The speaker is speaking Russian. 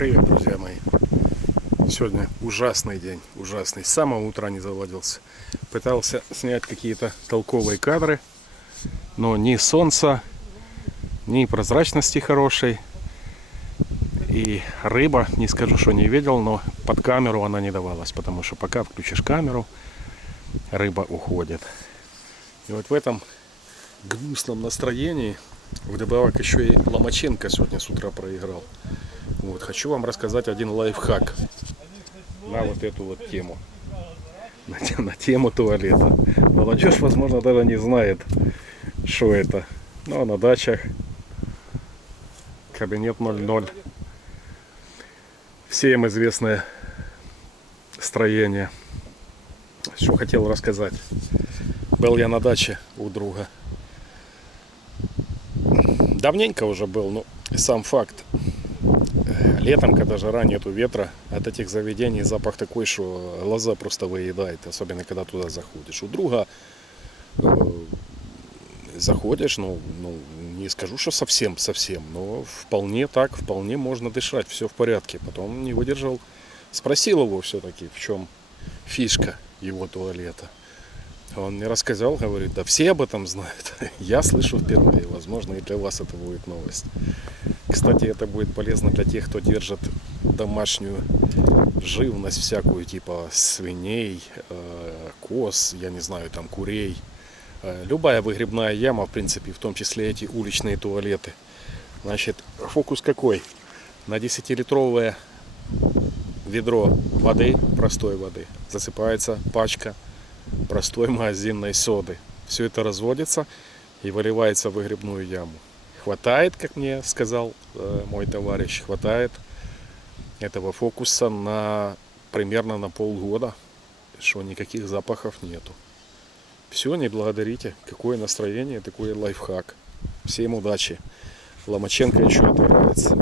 Привет, друзья мои. Сегодня ужасный день, ужасный. С самого утра не заводился. Пытался снять какие-то толковые кадры, но ни солнца, ни прозрачности хорошей. И рыба, не скажу, что не видел, но под камеру она не давалась, потому что пока включишь камеру, рыба уходит. И вот в этом грустном настроении вдобавок еще и Ломаченко сегодня с утра проиграл. Вот, хочу вам рассказать один лайфхак на вот эту вот тему. На тему туалета. Молодежь, возможно, даже не знает, что это. Но на дачах кабинет 00. Всем известное строение. Что хотел рассказать. Был я на даче у друга. Давненько уже был, но сам факт. Летом, когда жара, нету ветра, от этих заведений запах такой, что глаза просто выедает, особенно когда туда заходишь. У друга заходишь, не скажу, что совсем, но вполне так, вполне можно дышать, все в порядке. Потом не выдержал, спросил его все-таки, в чем фишка его туалета. Он мне рассказал, говорит, да все об этом знают. Я слышу впервые, возможно, и для вас это будет новость. Кстати, это будет полезно для тех, кто держит домашнюю живность всякую, типа свиней, коз, я не знаю, там курей. Любая выгребная яма, в принципе, в том числе эти уличные туалеты. Значит, фокус какой? На 10-литровое ведро воды, простой воды, засыпается пачка простой магазинной соды. Все это разводится и выливается в выгребную яму. Хватает, как мне сказал мой товарищ, хватает этого фокуса примерно на полгода, что никаких запахов нету. Все, не благодарите. Какое настроение, такой лайфхак. Всем удачи. Ломаченко еще отыграется.